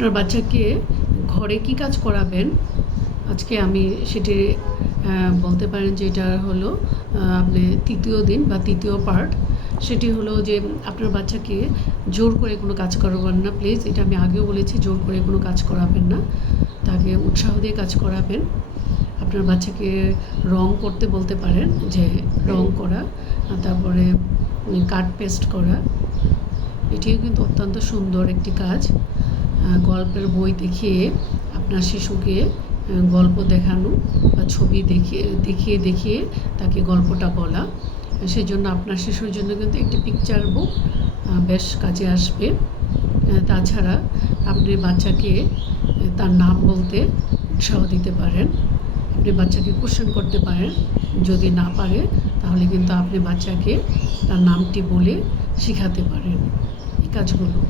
আপনার বাচ্চাকে ঘরে কি কাজ করাবেন আজকে আমি সেটি বলতে পারেন যে এটা হলো আপনি তৃতীয় দিন বা তৃতীয় পার্ট। সেটি হলো যে আপনার বাচ্চাকে জোর করে কোনো কাজ করাবেন না প্লিজ। এটা আমি আগেও বলেছি, জোর করে কোনো কাজ করাবেন না, তাকে উৎসাহ দিয়ে কাজ করাবেন। আপনার বাচ্চাকে রং করতে বলতে পারেন, যে রং করা, তারপরে কাট পেস্ট করা, এটিও কিন্তু অত্যন্ত সুন্দর একটি কাজ। গল্পের বই দেখিয়ে আপনার শিশুকে গল্প দেখানো বা ছবি দেখিয়ে দেখিয়ে তাকে গল্পটা বলা, সেজন্য আপনার শিশুর জন্য কিন্তু একটি পিকচার বুক বেশ কাজে আসবে। তাছাড়া আপনি বাচ্চাকে তার নাম বলতে উৎসাহ দিতে পারেন। আপনি বাচ্চাকে কোশ্চেন করতে পারেন, যদি না পারে তাহলে কিন্তু আপনি বাচ্চাকে তার নামটি বলে শেখাতে পারেন এই কাজগুলো।